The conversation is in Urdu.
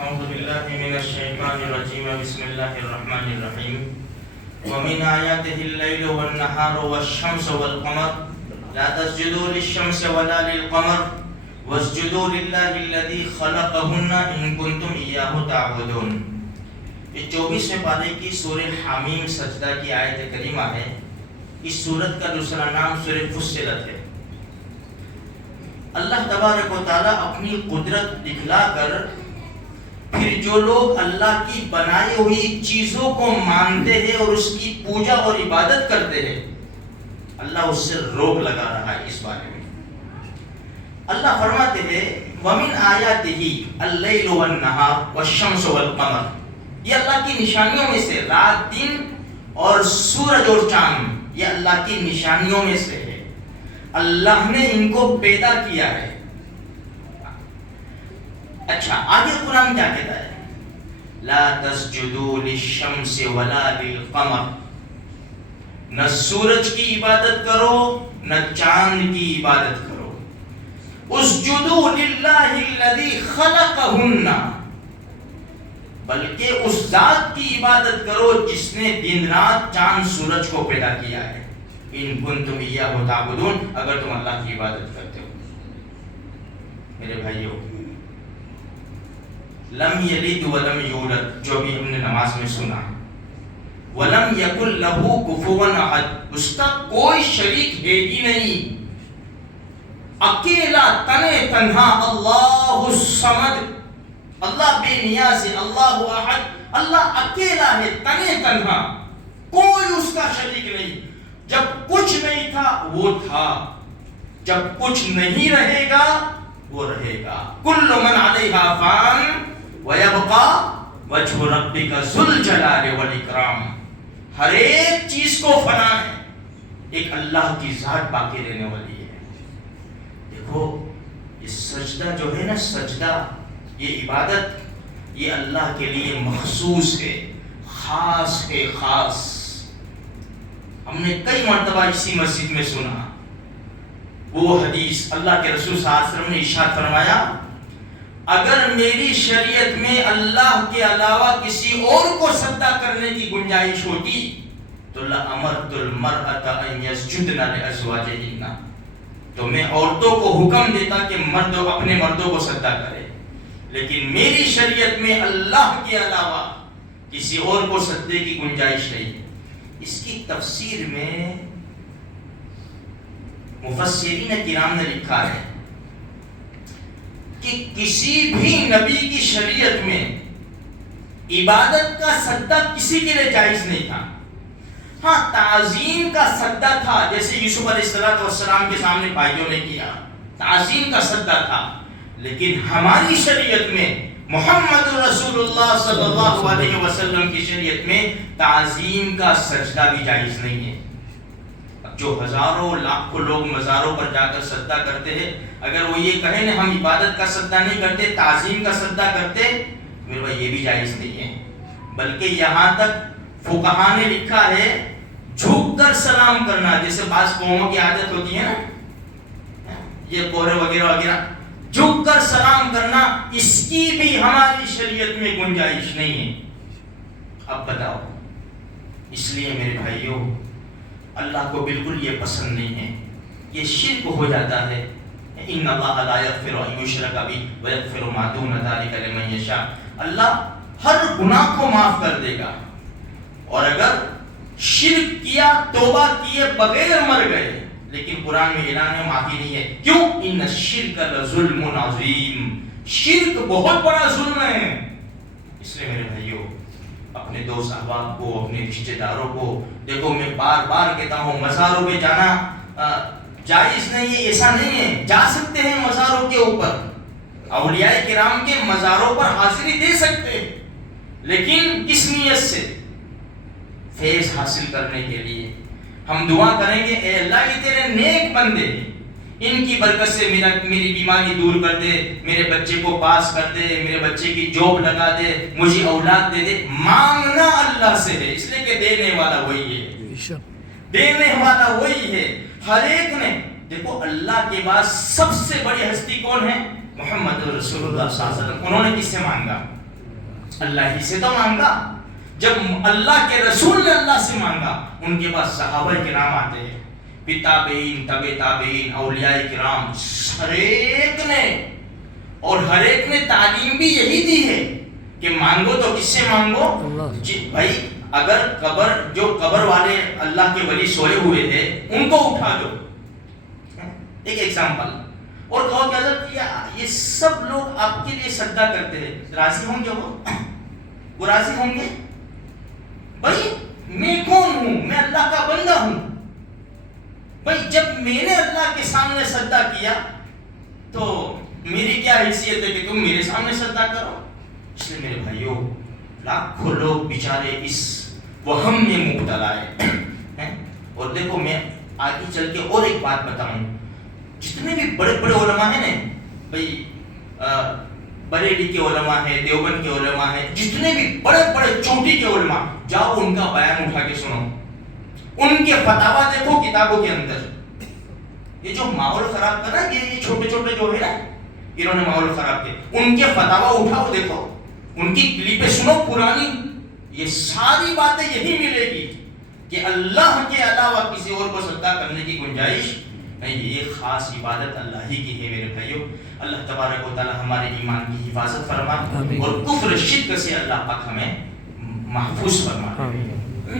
أعوذ بالله من الشيطان الرجيم بسم الله الرحمن الرحيم ومن آياته الليل والنهار والشمس والقمر لا تسجدوا للشمس ولا للقمر واسجدوا لله الذي خلقهن إن كنتم إياه تعبدون. یہ 24ویں پارے کی سورہ حمیم سجدہ کی آیت کریمہ ہے. اس سورت کا دوسرا نام سورہ فصلت ہے. اللہ تبارک و تعالیٰ اپنی قدرت دکھلا کر پھر جو لوگ اللہ کی بنائی ہوئی چیزوں کو مانتے ہیں اور اس کی پوجا اور عبادت کرتے ہیں، اللہ اس سے روک لگا رہا ہے. اس بارے میں اللہ فرماتے ہیں وَمِنْ آیَاتِهِ اللَّيْلُ وَالنَّهَارُ وَالشَّمْسُ وَالْقَمَرُ. یہ اللہ کی نشانیوں میں سے رات دن اور سورج اور چاند، یہ اللہ کی نشانیوں میں سے ہے. اللہ نے ان کو پیدا کیا ہے. اچھا آگے قرآن کیا کہتا ہے؟ لا تسجدوا للشمس ولا للقمر. نہ سورج کی عبادت کرو نہ چاند کی عبادت کرو. اسجدوا للہ الذی خلقہن، بلکہ اس ذات کی عبادت کرو جس نے دن رات چاند سورج کو پیدا کیا ہے. ان کنتم ایاہ تعبدون، اگر تم اللہ کی عبادت کرتے ہو. میرے بھائیو، لم یلد ولم یولد جو بھی ہم نے نماز میں سنا، ولم یکن لہ کفوا احد، اس کا کوئی شریک ہے ہی نہیں. اکیلا تنے تنہا اللہ الصمد، اللہ بے نیاز ہے. اللہ احد، اللہ اکیلا ہے تنے تنہا، کوئی اس کا شریک نہیں. جب کچھ نہیں تھا وہ تھا، جب کچھ نہیں رہے گا وہ رہے گا. کل من علیہا فان وَيَبْقَى وَجْهُ رَبِّكَ ذُو الْجَلَالِ وَالْإِكْرَامِ. ہر ایک چیز کو فنا ہے، ایک اللہ کی ذات باقی رہنے والی ہے. دیکھو یہ سجدہ جو ہے نا، سجدہ یہ عبادت، یہ اللہ کے لیے مخصوص ہے، خاص ہے. خاص ہم نے کئی مرتبہ اسی مسجد میں سنا وہ حدیث. اللہ کے رسول صلی اللہ علیہ وسلم نے ارشاد فرمایا اگر میری شریعت میں اللہ کے علاوہ کسی اور کو سجدہ کرنے کی گنجائش ہوتی تو لَأَمَرْتُ الْمَرْأَةَ أَنْ يَسْجُدْنَ لِأَزْوَاجِهِنَّ، تو میں عورتوں کو حکم دیتا کہ مرد اپنے مردوں کو سجدہ کرے. لیکن میری شریعت میں اللہ کے علاوہ کسی اور کو سجدے کی گنجائش نہیں. اس کی تفسیر میں مفسرین کرام نے لکھا ہے کہ کسی بھی نبی کی شریعت میں عبادت کا سجدہ کسی کے لیے جائز نہیں تھا. ہاں تعظیم کا سجدہ تھا، جیسے یوسف علیہ السلام کے سامنے بھائیوں نے کیا، تعظیم کا سجدہ تھا. لیکن ہماری شریعت میں محمد رسول اللہ صلی اللہ علیہ وسلم کی شریعت میں تعظیم کا سجدہ بھی جائز نہیں ہے. جو ہزاروں لاکھوں لوگ مزاروں پر جا کر سجدہ کرتے ہیں، اگر وہ یہ کہیں نا ہم عبادت کا سجدہ نہیں کرتے، تعظیم کا سجدہ کرتے، میرے بھائی یہ بھی جائز نہیں ہے. بلکہ یہاں تک فقہاء نے لکھا ہے جھک کر سلام کرنا، جیسے بعض قوموں کی عادت ہوتی ہے نا یہ پورے وغیرہ وغیرہ، جھک کر سلام کرنا، اس کی بھی ہماری شریعت میں گنجائش نہیں ہے. اب بتاؤ، اس لیے میرے بھائیوں اللہ کو بالکل یہ پسند نہیں ہے، یہ شرک ہو جاتا ہے. ان اللہ لا یغفر ان یشرک بہ ویغفر ما دون ذلک لمن یشاء. اللہ ہر گناہ کو معاف کر دے گا، اور اگر شرک کیا، توبہ کیے بغیر مر گئے، لیکن قرآن میں اعلان ہے معافی نہیں ہے. کیوں؟ ان الشرک لظلم عظیم، شرک بہت بڑا ظلم ہے. اس لیے میرے بھائیوں اپنے دوست احباب کو، اپنے رشتہ داروں کو، دیکھو میں بار بار کہتا ہوں مزاروں پہ جانا جائز نہیں ہے، ایسا نہیں ہے. جا سکتے ہیں مزاروں کے اوپر، اولیاء کرام کے مزاروں پر حاضری دے سکتے ہیں، لیکن کس نیت سے؟ فیض حاصل کرنے کے لیے. ہم دعا کریں گے اے اللہ یہ تیرے نیک بندے ہیں، ان کی برکت سے میری بیماری دور کر دے، میرے بچے کو پاس کر دے، میرے بچے کی جاب لگا دے، مجھے اولاد دے دے. مانگنا اللہ سے ہے، اس لیے کہ دینے والا وہی ہے، دینے والا وہی ہے. ہر ایک نے دیکھو اللہ کے بعد سب سے بڑی ہستی کون ہے؟ محمد رسول اللہ صلی اللہ علیہ وسلم. انہوں نے کس سے مانگا؟ اللہ ہی سے تو مانگا. جب اللہ کے رسول نے اللہ سے مانگا, ان کے پاس صحابہ کرام آتے ہیں, پھر تابعین, تبع تابعین, اولیاء کرام, ہر ایک نے, اور ہر ایک نے تعلیم بھی یہی دی ہے کہ مانگو تو کس سے مانگو؟ بھائی اگر جو قبر والے اللہ کے ولی سوئے ہوئے تھے ان کو اٹھا دو, ایک ایگزامپل, اور کہو کہ حضرت یہ سب لوگ آپ کے لیے سجدہ کرتے ہیں, راضی ہوں گے وہ راضی ہوں گے؟ بھائی میں کون ہوں؟ میں اللہ کا بندہ ہوں. بھائی جب میں نے اللہ کے سامنے سجدہ کیا تو میری کیا حیثیت ہے کہ تم میرے سامنے سجدہ کرو؟ اس لیے میرے بھائیوں, لاکھوں لوگ بیچارے اس وہم میں مبتلا ہے. اور دیکھو میں آگے چل کے اور ایک بات بتاؤں, جتنے بھی بڑے بڑے علماء ہیں نا بھائی, بریلی کے علماء ہیں, دیوبند کے علماء ہیں, جتنے بھی بڑے بڑے چوٹی کے علماء, جاؤ ان کا بیان اٹھا کے سنو, ان کے فتاوا دیکھو کتابوں کے اندر. یہ جو ماحول خراب کر رہا ہے, یہ چھوٹے چھوٹے جو ہے نا, انہوں نے ماحول خراب کیا, ان کے فتاوا اٹھاؤ دیکھو, ان کی کلپیں سنو پرانی, یہ ساری باتیں یہی ملے گی کہ اللہ کے علاوہ کسی اور کو سجدہ کرنے کی گنجائش نہیں. یہ خاص عبادت اللہ ہی کی ہے میرے بھائیوں. اللہ تبارک و تعالی ہمارے ایمان کی حفاظت فرمائے اور کفر شرک سے اللہ پاک ہمیں محفوظ فرمائے.